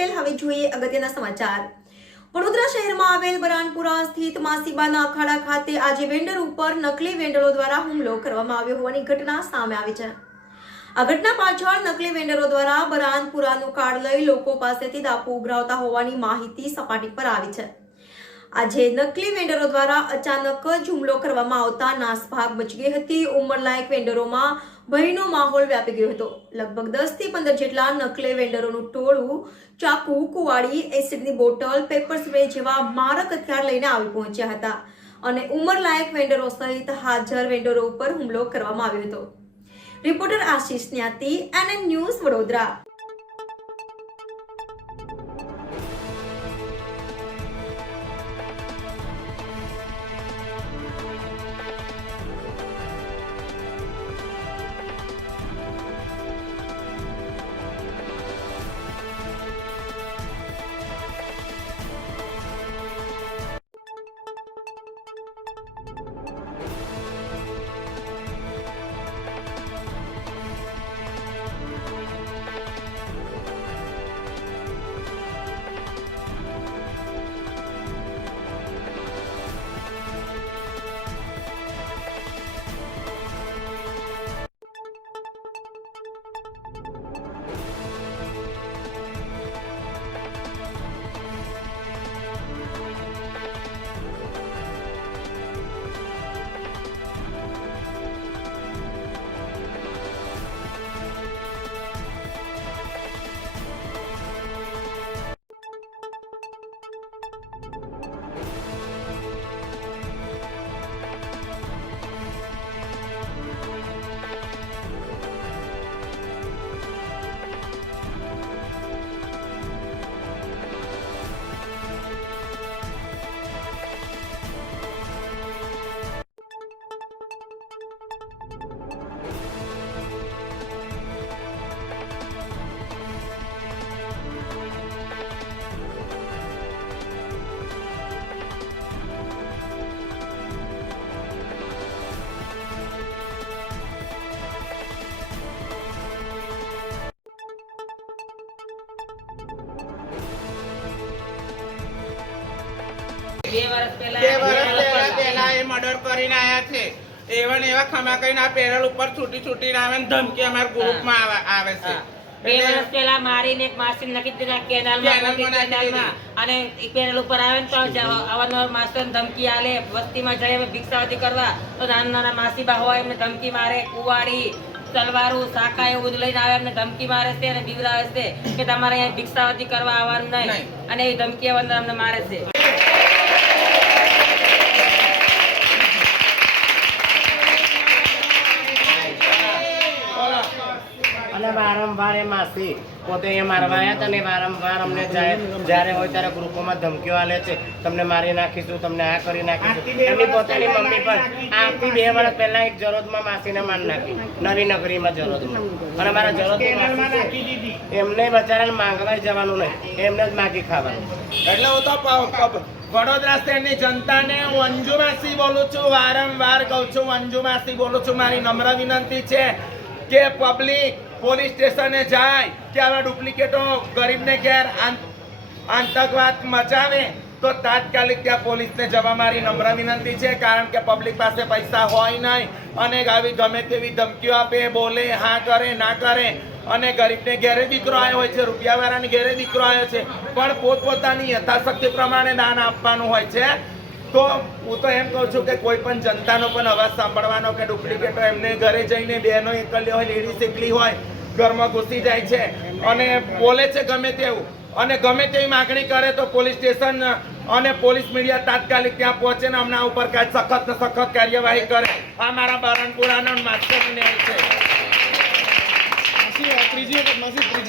પટેલ। હવે જોઈએ અગત્યના સમાચાર। વડોદરા શહેરમાં આવેલ બરાનપુરા સ્થિત માસીબાના અખાડા ખાતે આજે વેન્ડર ઉપર નકલી વેન્ડરો દ્વારા હુમલો કરવામાં આવ્યો હોવાની ઘટના સામે આવી છે। આ ઘટના પાછળ નકલી વેન્ડરો દ્વારા બરાનપુરાનું કાર્ડ લઈ લોકો પાસેથી દાપુ ઉઘરાવતા હોવાની માહિતી સપાટી પર આવી છે। આજે નકલી વેન્ડરો દ્વારા અચાનક જ હુમલો કરવામાં આવતા નાસભાગ મચી ગઈ હતી। ઉંમરલાયક વેન્ડરોમાં ભયનો માહોલ વ્યાપી ગયો હતો। લગભગ 10 થી 15 જેટલા નકલી વેન્ડરોનું ટોળું ચાકુ, કુવાડી, એસિડની બોટલ, પેપર સ્પ્રે જેવા મારક હથિયાર લઈને આવી પહોંચ્યા હતા અને ઉંમરલાયક વેન્ડરો સહિત હાજર વેન્ડરો ઉપર હુમલો કરવામાં આવ્યો હતો। રિપોર્ટર આશીષ ન્યાતી, NN ન્યૂઝ, વડોદરા। બે વર્ષ પહેલા એ મર્ડર કરીને આયા છે। એવન એવા ખમા કઈને આ પેરલ ઉપર છૂટી આવે ને ધમકી અમારા ગ્રુપમાં આવે છે। 2 વર્ષ પહેલા મારીને એક માસીને નાખી દીધા કેનાલમાં અને પેરલ ઉપર આવે ને તો અવારનવાર માસ્ટર ધમકી આલે। વસ્તીમાં જઈ અમે ભિક્ષાવતી કરવા તો નાના માસીબા હોય એમને ધમકી મારે, કુવાડી, તલવારો, શાખા એવું બધું લઈને આવે એમને ધમકી મારે છે અને બીવરાવે છે કે તમારે અહીંયા ભિક્ષાવતી કરવા આવવાનું નહીં અને એ ધમકી અમને મારે છે। અને વારંવાર એ માસી પોતે અહીંયા મારવા આવ્યા હતા ને વારંવાર અમને જ્યારે હોય ત્યારે ગ્રુપોમાં ધમકીઓ આલે છે, તમને મારી નાખીશું, તમને આ કરી નાખીશું। એમની પોતાની મમ્મી પણ આથી 2 વર્ષ પહેલા એક જરોદમાં માસીને માર નાખી, નવી નગરીમાં જરોદમાં, અને મારા જરોદમાં એમને બચારાને માંગવા જવાનું નહીં, એમને જ માગી ખાવાનું। એટલે હું તો વડોદરા શહેરની જનતાને હું અંજુ માસી બોલું છું, વારંવાર કહું છું, અંજુ માસી બોલું છું। મારી નમ્ર વિનંતી છે કે પબ્લિક પોલીસ સ્ટેશને જાય કે આવા ડુપ્લિકેટો ગરીબને ઘેર આતંકવાદ મચાવે તો તાત્કાલિક ત્યાં પોલીસને જવા મારી નમ્ર વિનંતી છે। કારણ કે પબ્લિક પાસે પૈસા હોય નહીં અને આવી ગમે તેવી ધમકીઓ આપે, બોલે, હા કરે, ના કરે, અને ગરીબને ઘેરે દીકરો આવ્યો હોય છે, રૂપિયાવાળાને ઘેરે દીકરો આવ્યો છે, પણ પોતપોતાની યથાશક્તિ પ્રમાણે દાન આપવાનું હોય છે। તો હું તો એમ કહું છું કે કોઈ પણ જનતાનો પણ અવાજ સાંભળવાનો કે ડુપ્લિકેટો એમને ઘરે જઈને બહેનો એકલી હોય, લેડીઝ એકલી હોય, ઘરમાં ઘૂસી જાય છે અને બોલે છે ગમે તેવું, અને ગમે તેવી માગણી કરે તો પોલીસ સ્ટેશન અને પોલીસ મીડિયા તાત્કાલિક ત્યાં પહોંચે ને હમણાં ઉપર કાંઈ સખત ને સખત કાર્યવાહી કરે। આ મારા બરાનપુરાનો માસ્ટર ન્યાય છે। ત્રીજી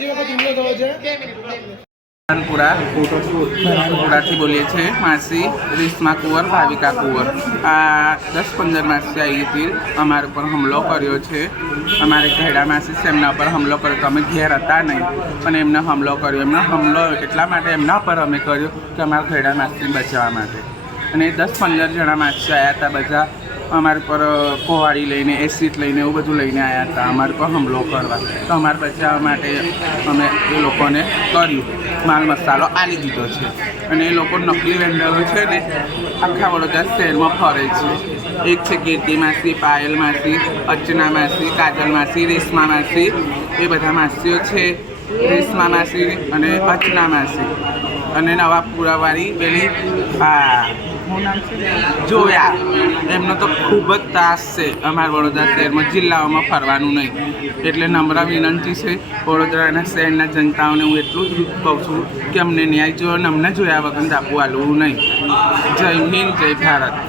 વખત હુમલો થયો છે। બરાનપુરાથી બોલીએ છીએ। માસી રેશમા કુંવર, ભાવિકા કુંવર, આ 10-15 માસી આવી હતી, અમારા ઉપર હુમલો કર્યો છે। અમારે ઘેડા માસી છે, એમના પર હુમલો કર્યો તો અમે ઘેર હતા નહીં, પણ એમને હુમલો કર્યો। એમનો હુમલો એટલા માટે એમના પર અમે કર્યો કે અમારા ઘેડા માસીને બચાવવા માટે। અને 10-15 જણા માસી આવ્યા હતા, બધા અમારા પર કોવાડી લઈને એસિડ લઈને એવું બધું લઈને આવ્યા હતા અમારા પર હુમલો કરવા. તો અમારા બચાવવા માટે અમે એ લોકોને કર્યું, માલ મસાલો આલી દીધો છે. અને એ લોકો નકલી વેન્ડરો છે ને આખા વડોદરા શહેરમાં ફરે છે. એક છે કીર્તિ માસી, પાયલ માસી, અર્ચના માસી, કાજલ માસી, રેશમા માસી, એ બધા માસીઓ છે. રેશમા માસી અને અર્ચના માસી અને નવાપુરાવાળી પેલી શું નામ છે જોયા, એમનો તો ખૂબ જ ત્રાસ છે અમારા વડોદરા શહેરમાં, જિલ્લાઓમાં ફરવાનું નહીં. એટલે નમ્ર વિનંતી છે વડોદરાના શહેરના જનતાઓને હું એટલું જ કહું છું કે અમને ન્યાય જોયો અને અમને જોયા વગર આપવું આલવું નહીં. જય હિન્દ, જય ભારત.